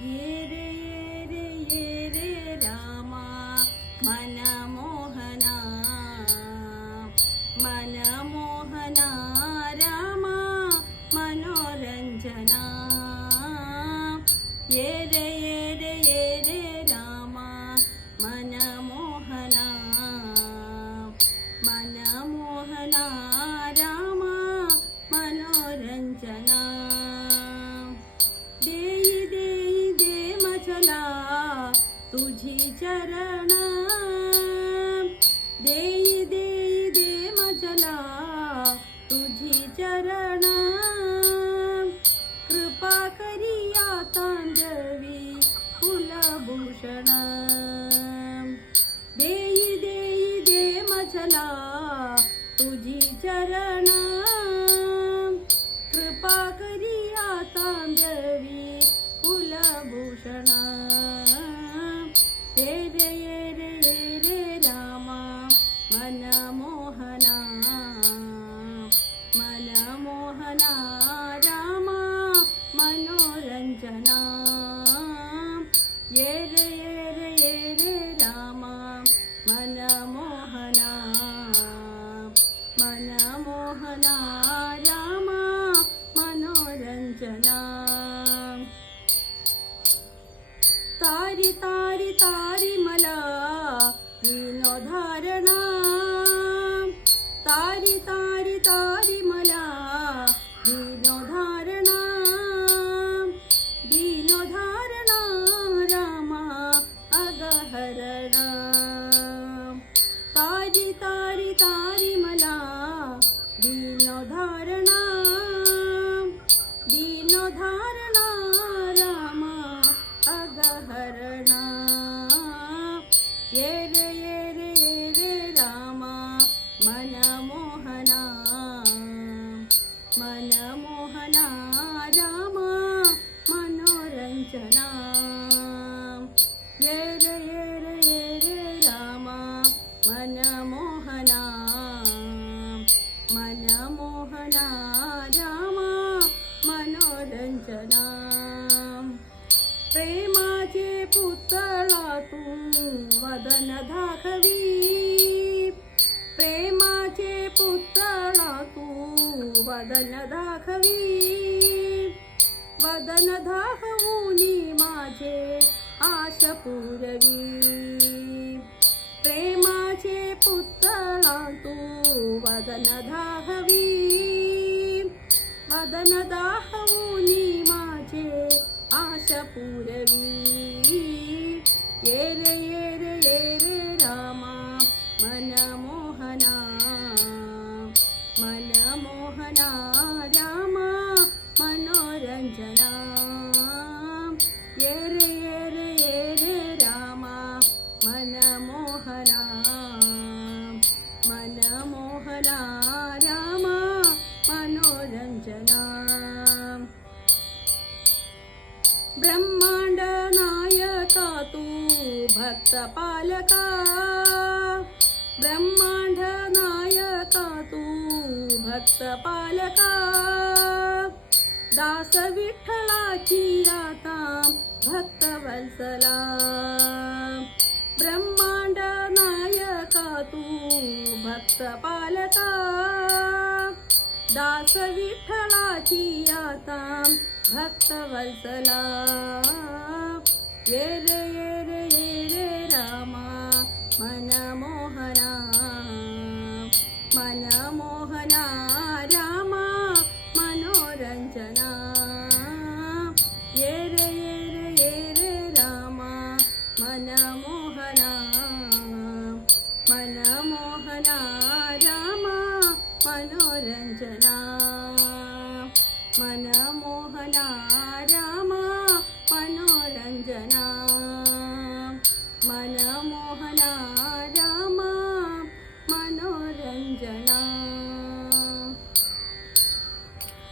ये रे रामा मनमोहना मनमोहना रामा मनोरंजना ये रे रामा मनमोहना मनमोहना रामा मनोरंजना दे मचला तुझी चरण दे मचला तुझी चरण कृपा करिया तांडवी कुलभूषण दे मचला तुझी चरण कृपा करिया तांडवी कुलभूषण ये रे रामा मनमोहना मनमोहना रामा मनोरंजना ये रे रामा मनमोहना मनमोहना रामा मनोरंजना तारी तारी तारी मला विनोधारणा तारी तारी तारी मला विनोधारणा विनोधारणा रामा अगहरणा तारी तारी तारी मला विनोधारणा विनोधारणा रामा अगहरणा ये रे रामा मनमोहना मनमोहना रामा मनोरंजना ये रे रामा मनमोहना मनमोहना रामा मनोरंजना प्रेमाचे पुतळा तू वदन दाखवी प्रेमाचे पुतळा तू वदन दाखवी वदन दाखवूनी माझे आश पुरवी प्रेमाचे पुतळा तू वदन दाखवी वदन दाखवूनी माझे आश पुरवी ये रे रामा मनमोहना मनमोहना रामा मनोरंजना ये रे रामा मनमोहना मनमोहना रामा मनोरंजना ब्रह्मांड नायका तू भक्त पालका ब्रह्मांड नायका तू भक्त पालका दास विठ्ठलाची आता भक्त वत्सला ब्रह्मांड नायका तू भक्त पालका दास विठ्ठलाची आता भक्त वत्सला ये रे रामा मनमोहना मनमोहना रामा मनोरंजना ये रे रामा मनमोहना मनमोहना रामा मनोरंजना मनमोहना रामा मनोरंजना मनमोहना